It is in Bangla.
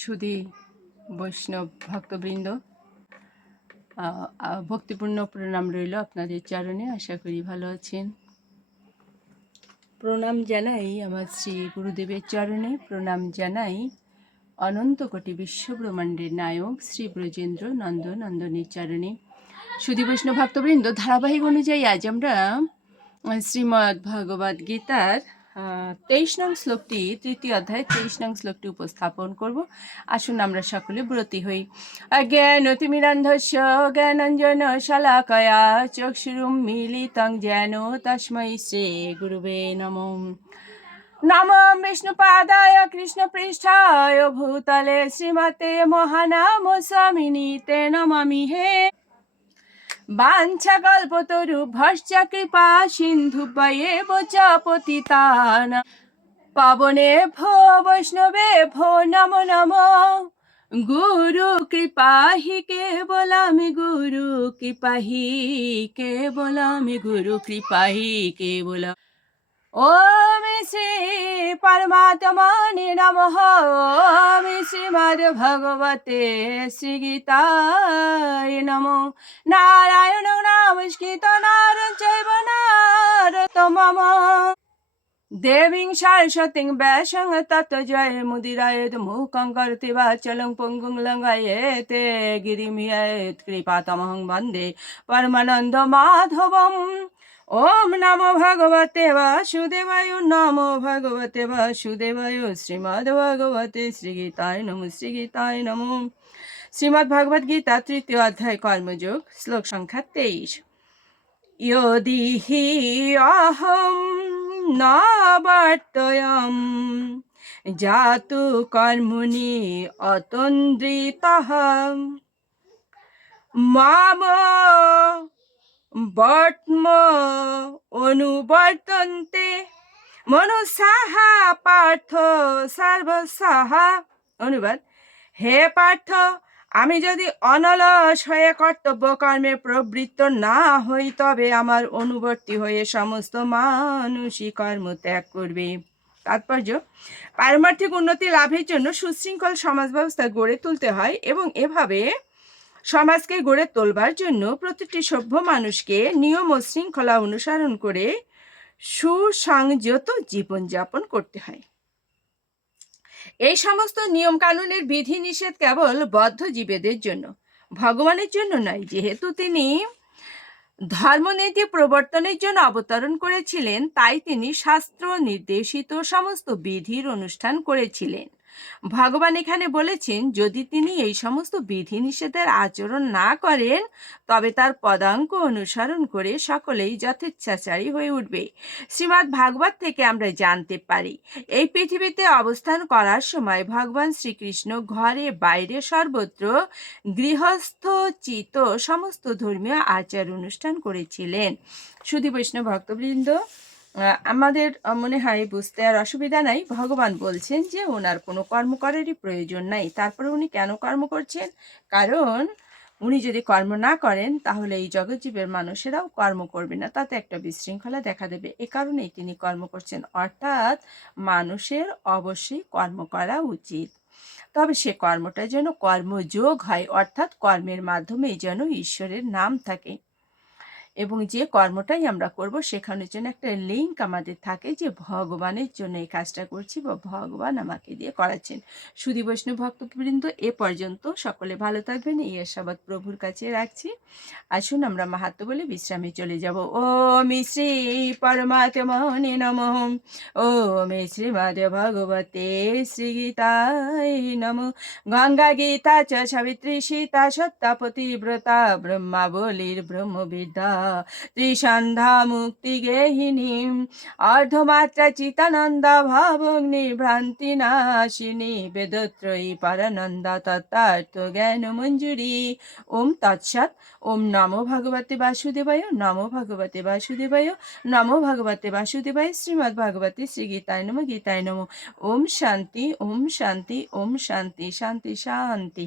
সুধী বৈষ্ণব ভক্তবৃন্দ ভক্তিপূর্ণ প্রণাম রইল আপনাদের চরণে, আশা করি ভালো আছেন। প্রণাম জানাই আমার শ্রী গুরুদেবের চরণে, প্রণাম জানাই অনন্ত কোটি বিশ্বব্রহ্মাণ্ডের নায়ক শ্রী ব্রজেন্দ্র নন্দ নন্দনের চরণে। সুধী বৈষ্ণব ভক্তবৃন্দ, ধারাবাহিক অনুযায়ী আজ আমরা শ্রীমদ্ ভগবদ গীতার তেইশ নং শ্লোকটি, তৃতীয় অধ্যায় তেইশ নং শ্লোকটি উপস্থাপন করব। আসুন আমরা সকলে ব্রতী হই। অজ্ঞানতিমিরন্ধস্য জ্ঞানঞ্জন শলাকয়া, চক্ষুরুম মিলিতং যেন তস্মৈ শ্রী গুরুবে নমঃ। নম বিষ্ণুপাদায় কৃষ্ণপৃষ্ঠায় ভূতলে শ্রীমতে মহানাম স্বামিনী তে নমামি হে। বাঞ্ছাকল্পতরু ভস্য কৃপা, সিন্ধু পয়ে চ পতিতান। পাবনে ভো বৈষ্ণবে ভো নম নম। গুরু কৃপাহি কে বলামি গুরু কৃপাহি কে বলামি গুরু কৃপাহি কে বলা ওম পরমাত্মনে নমঃ ওম শ্রীমদ্ ভগবতে শ্রীগীতায় নমঃ নারায়ণ নমস্কৃত নারং নারতমম দেবীং সরস্বতীং ব্যাসং তত জয় মুদিরায়ত মুখং করতি বাচলং পঙ্গুং লঙ্গায়েতে গিরিমিয়েত কৃপাতমহং বন্দে পরমানন্দ মাধবম ওম নমো ভগবতে বাসুদেবায় নমো ভগবতে বাসুদেবায় শ্রীমদ্ ভগবতে শ্রীগীতায় নমো শ্রীগীতায় নমো। শ্রীমদ্ ভগবদ গীতা তৃতীয় অধ্যায়, কর্মযোগ, শ্লোক সংখ্যা তেইশ। ইয়দি হি অহম ন বর্তয়ম জাতু কর্মণি অতন্দ্রিতঃ। মাম বর্তম অনুবর্তন্তে মনুসাহা পার্থ সর্বসাহা। অনুবাদ, হে পার্থ, আমি যদি অনলস হয়ে কর্তব্য কর্মে প্রবৃত্ত না হই, তবে আমার অনুবর্তী হয়ে সমস্ত মানুষই কর্ম ত্যাগ করবে। তাৎপর্য, পারমার্থিক উন্নতি লাভের জন্য সুশৃঙ্খল সমাজ ব্যবস্থা গড়ে তুলতে হয় এবং এভাবে সমাজকে গড়ে তোলবার জন্য প্রতিটি সভ্য মানুষকে নিয়ম ও শৃঙ্খলা অনুসরণ করে সুসংযত জীবনযাপন করতে হয়। এই সমস্ত নিয়ম কানুনের বিধি নিষেধ কেবল বদ্ধ জীবেদের জন্য, ভগবানের জন্য নয়, যেহেতু তিনি ধর্মনীতি প্রবর্তনের জন্য অবতরণ করেছিলেন, তাই তিনি শাস্ত্র নির্দেশিত সমস্ত বিধির অনুষ্ঠান করেছিলেন। ভগবান এখানে বলেছেন, যদি তিনি এই সমস্ত বিধি নিষেধের আচরণ না করেন, তবে তার পদাঙ্ক অনুসরণ করে সকলেই যথেচ্ছাচারী হয়ে উঠবে। শ্রীমদ্ ভাগবত থেকে আমরা জানতে পারি, এই পৃথিবীতে অবস্থান করার সময় ভগবান শ্রীকৃষ্ণ ঘরে, বাইরে সর্বত্র গৃহস্থ, চিত সমস্ত ধর্মীয় আচার অনুষ্ঠান করেছিলেন। সুধী বৈষ্ণব ভক্তবৃন্দ আমাদের মনে হয় বুঝতে আর অসুবিধা নাই। ভগবান বলছেন যে ওনার কোনো কর্ম করারই প্রয়োজন নাই। তারপরে উনি কেন কর্ম করছেন? কারণ উনি যদি কর্ম না করেন, তাহলে এই জগৎজীবের মানুষেরাও কর্ম করবে না। তাতে একটা বিশৃঙ্খলা দেখা দেবে। এ কারণেই তিনি কর্ম করছেন। অর্থাৎ মানুষের অবশ্যই কর্ম করা উচিত। তবে সে কর্মটা যেন কর্মযোগ হয়, অর্থাৎ কর্মের মাধ্যমে যেন ঈশ্বরের নাম থাকে। এবং যে কর্মটাই আমরা করব সেখানের জন্য একটা লিঙ্ক আমাদের থাকে যে ভগবানের জন্য এই কাজটা করছি বা ভগবান আমাকে দিয়ে করাচ্ছেন। সুধী বৈষ্ণব ভক্তবৃন্দ, এ পর্যন্ত সকলে ভালো থাকবেন, এই আশাবাদ প্রভুর কাছে রাখছি। আসুন আমরা মাহাত্ম বলে বিশ্রামে চলে যাব। ও মি শ্রী পরমাত্মনে নম। ও মে শ্রীমদ ভগবতে শ্রী গীতায় নম। গঙ্গা গীতা চ সাবিত্রী সীতা সত্যাপতি ব্রতা ব্রহ্মাবলীর ব্রহ্মবিদ্যা। ত্রিসন্ধ্যা মুক্তি গেহিনী অর্ধমাত্রা চিতানন্দা ভাবগ্নি ভ্রান্তি নাশিনী বেদত্রয়ী পরানন্দা তত্ত্বার্থ জ্ঞান মঞ্জুরি। ওম তৎসৎ, ওম নমো ভগবতে বাসুদেবায় নমো ভগবতে বাসুদেবায় নমো ভগবতে বাসুদেবায় শ্রীমদ্ ভগবতে শ্রী গীতায় নম গীতায় নম। ওম শান্তি ওম শান্তি ওম শান্তি শান্তি শান্তি।